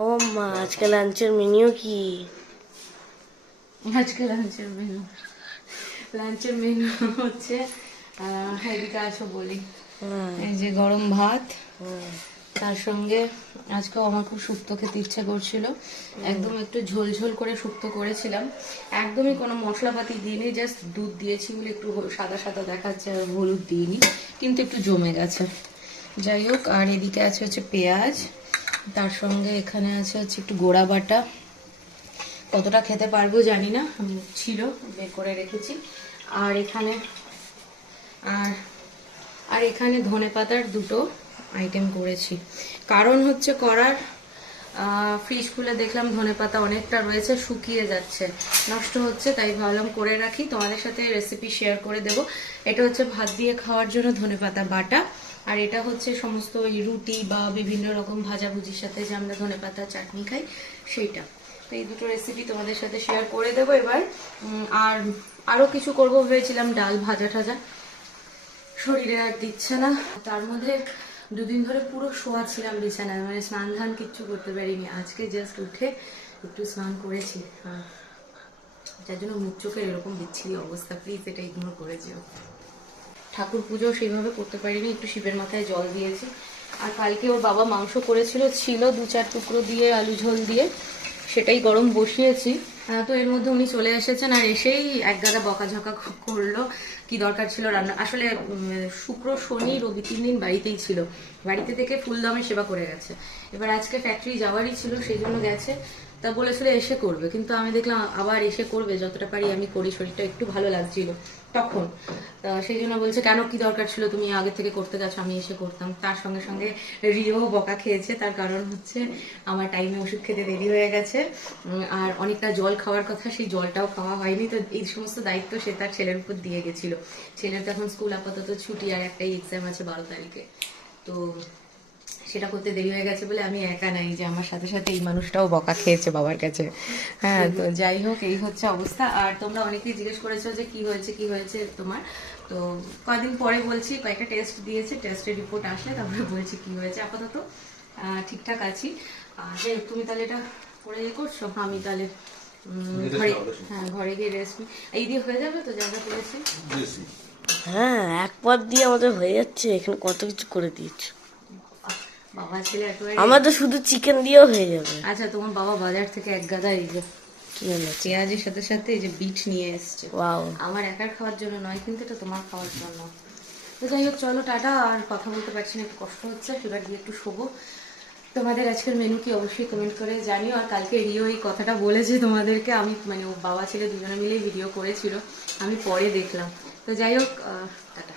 ও মা আজকে লাঞ্চের মেনিউ কি? আজকে লাঞ্চের মেনু লাঞ্চের মেনু হচ্ছে আহ, এদিকে আসো বলি। এই যে গরম ভাত। তার সঙ্গে আজকেও আমার খুব শুক্তো খেতে ইচ্ছা করছিল। একদম একটু ঝোল ঝোল করে শুক্তো করেছিলাম। একদমই কোনো মশলাপাতি দিইনি জাস্ট দুধ দিয়েছি বলে একটু সাদা সাদা দেখাচ্ছে আর হলুদ দিইনি কিন্তু একটু জমে গেছে। যাই হোক, আর এদিকে আছে হচ্ছে পেঁয়াজ, তার সঙ্গে এখানে আছে হচ্ছে একটু গোড়া বাটা। কতটা খেতে পারব জানি না ছিল, বের করে রেখেছি। আর এখানে, আর আর এখানে ধনে পাতার দুটো আইটেম করেছি। কারণ হচ্ছে করার ফ্রিজ খুলে দেখলাম ধনে পাতা অনেকটা রয়েছে, শুকিয়ে যাচ্ছে। নষ্ট হচ্ছে, তাই ভাবলাম করে রাখি। তোমাদের সাথে রেসিপি শেয়ার করে দেব। এটা হচ্ছে ভাত দিয়ে খাওয়ার জন্য ধনে পাতা বাটা। আর এটা হচ্ছে সমস্ত ওই রুটি বা বিভিন্ন রকম ভাজাভুজির সাথে যে আমরা ধনে পাতা চাটনি খাই, সেইটা। তো এই দুটো রেসিপি তোমাদের সাথে শেয়ার করে দেবো এবার। আর আরও কিছু করব, ভেবেছিলাম ডাল ভাজা ঠাজা শরীরে আর দিচ্ছে না। তার মধ্যে দুদিন ধরে পুরো শোয়া ছিলাম বিছানায় মানে স্নান ধান কিচ্ছু করতে পারিনি। আজকে জাস্ট উঠে একটু স্নান করেছি। যার জন্য মুখ চোখের এরকম বিচ্ছিরি অবস্থা প্লিজ এটা ইগনোর করে যেও। ঠাকুর পুজো সেইভাবে করতে পারিনি, একটু শিবের মাথায় জল দিয়েছি। আর কালকে ওর বাবা মাংস করেছিল, ছিল দু চার টুকরো দিয়ে আলু ঝোল দিয়ে, সেটাই গরম বসিয়েছি। তো এর মধ্যে উনি চলে এসেছেন আর এসেই এক গাদা বকাঝকা করল। কি দরকার ছিল রান্না আসলে শুক্র, শনি, রবি তিন দিন বাড়িতেই ছিল। বাড়িতে থেকে ফুলদমে সেবা করে গেছে। এবার আজকে ফ্যাক্টরি যাওয়ারই ছিল, সেই জন্য গেছে। তা বলেছিল এসে করবে। কিন্তু আমি দেখলাম আবার এসে করবে। যতটা পারি আমি করি, শরীরটা একটু ভালো লাগছিল। তখন। সেই জন্য বলছে, কেন কি দরকার ছিল? তুমি আগে থেকে করতে গেছো আমি এসে করতাম। তার সঙ্গে সঙ্গে রিও বকা খেয়েছে। তার কারণ হচ্ছে, আমার টাইমে ওষুধ খেতে দেরি হয়ে গেছে। আর অনেকটা জল খাওয়ার কথা, সেই জলটাও খাওয়া হয়নি। তো এই সমস্ত দায়িত্ব সে তার ছেলের উপর দিয়ে গেছিল। ছেলের তো এখন স্কুল আপাতত ছুটি, আর একটাই এক্সাম আছে বারো তারিখে। তো সেটা করতে দেরি হয়ে গেছে বলে আমি একা নাই যে আমার সাথে সাথে এই মানুষটাও বকা খেয়েছে বাবার কাছে। হ্যাঁ তো যাই হোক এই হচ্ছে অবস্থা। আর তোমরা অনেকেই জিজ্ঞেস করেছ যে কি হয়েছে কি হয়েছে তোমার? তো কয়েকদিন পরে বলছি কয়েকটা টেস্ট দিয়েছে টেস্টের রিপোর্ট আসলে তারপরে বলছি কি হয়েছে। আপাতত ঠিকঠাক আছি। হোক, তুমি তাহলে এটা পরে ইয়ে করছ আমি তাহলে ঘরে হ্যাঁ ঘরে গিয়ে রেস্ট এই দিয়ে হয়ে যাবে তো যা যা করেছি? হ্যাঁ এক পদ দিয়ে আমাদের হয়ে যাচ্ছে এখানে কত কিছু করে দিয়েছ। বাবা ছেলে একেবারে আমাদের শুধু চিকেন দিয়েও হয়ে যাবে। আচ্ছা তোমার বাবা বাজার থেকে এক গাদা এই যে কি হলো পেঁয়াজের সাথে সাথে এই যে বিট নিয়ে এসছে। ওয়াও আমার একার খাওয়ার জন্য নয় কিন্তু এটা তোমার খাওয়ার জন্য। তো যাই হোক চলো টাটা। আর কথা বলতে পারছি না একটু কষ্ট হচ্ছে এবার গিয়ে একটু শোবো। তোমাদের আজকের মেনু কি অবশ্যই কমেন্ট করে জানিও। আর কালকে রিও এই কথাটা বলেছে তোমাদেরকে। আমি মানে বাবা ছেলে দুজনে মিলেই ভিডিও করেছিল। আমি পরে দেখলাম। তো যাই হোক টাটা।